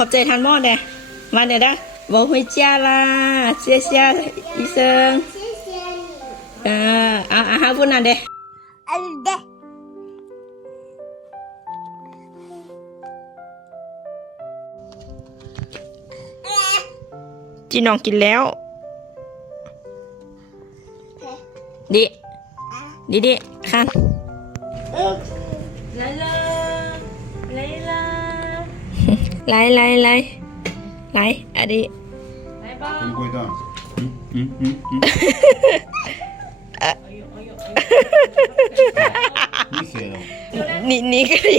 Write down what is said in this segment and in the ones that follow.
ขอบใจทันหม้อเด้มาเดี๋ยวนะบอก回家啦谢谢医生好不难的จีน้องกินแล้วดิคันไล่อะดิ真贵的，你写了，你可以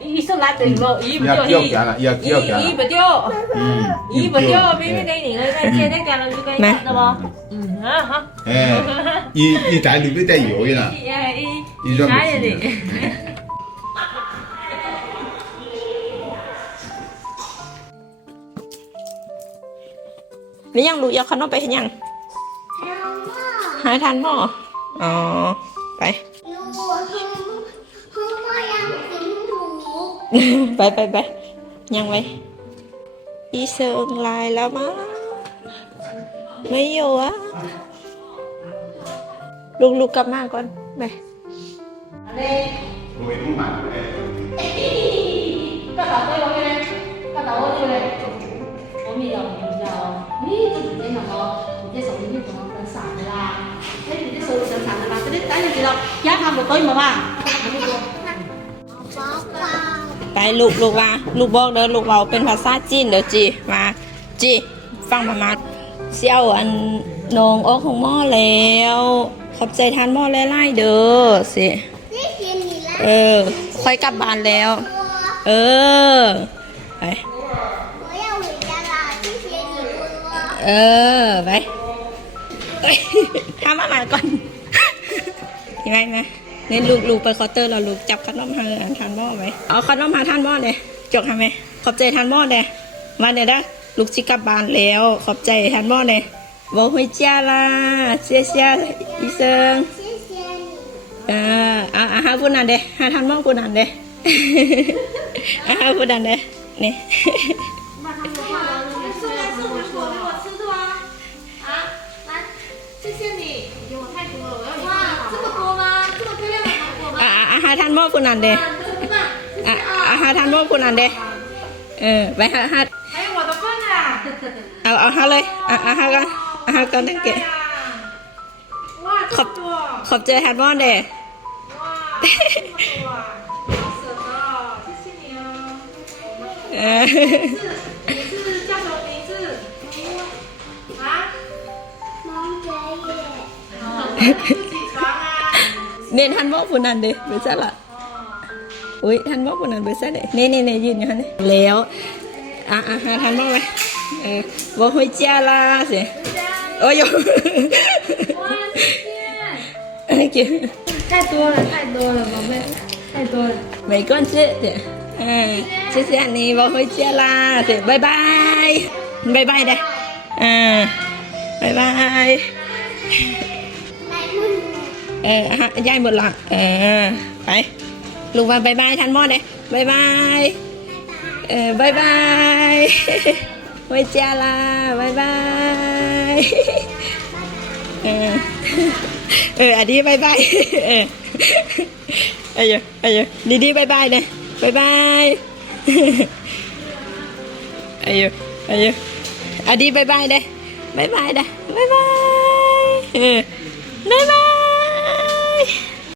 伊说来对无，伊不要对，掉了，要掉了，伊不对，伊不对，比你那年个在接那家人就该得不？好。哎，你带里边带油的啦，伊啥嘢的？หรือยังลูกอยากขนมไปเห็นยังหาทานหม้ออ๋อไปไปยังไว้อีเซิงลายแล้วมั้งไม่อยู่อ่ะลูกกลับมาก่อนไป我弄满了，个倒对我个嘞，个倒我对嘞，我没有，你这直接什么？你这手机就怎么分散的啦？哎，你这手机分散的啦，这里咱就知道，压他们对嘛嘛？ไปลูกว่าลูกบอกเด้อลูกเราเป็นภาษาจีนเด้อจีมาจีฟังมาเสี่ยวอันนงออกของหม้อแล้วขอบใจทานหม้อไล่เด้อสิค่อยกลับบ้านแล้วไปไปทำมาก่อนยังไงนะเนี่ยลูกไปคอเตอร์เราลูกจับขนมหาทานหม้อไหมเอาขนมหาทานหม้อเลยจกทำไหมขอบใจทานหม้อเลยมาเนี่ยนะลูกชิกลับบ้านแล้วขอบใจทานหม้อเลยบอก回家啦谢谢医生หาผู้นั้นเด้หาทานหม้อผู้นั้นเด้หาผู้นั้นเด้นี่หาทานหม้อผู้นั้นเด้หาทานหม้อผู้นั้นเด้ไปหาเอาหาเลยหากันตั้งเกะขอบใจทานหม้อเด้เนี่ยท่านบอกผู้นั้นเด้เบซ่าละอุ้ยท่านบอกผู้นั้นเบซ่าเด้นี่ยืนอยู่ฮะนี่แล้วหาท่านบอกไหมบอก回家啦สิโอ้ย太多了，宝贝，太多了。没关系的，谢谢你，我回家啦，对，拜拜的，拜拜。ยายหมดละไปลูกมาบายบายทันหม้อเลยบายบายบายบายไว้เจ้าละบายบายอันนี้บายบายดีบายบายเลยบายบายอันนี้บายบายเลยบายบายเลยบายบาย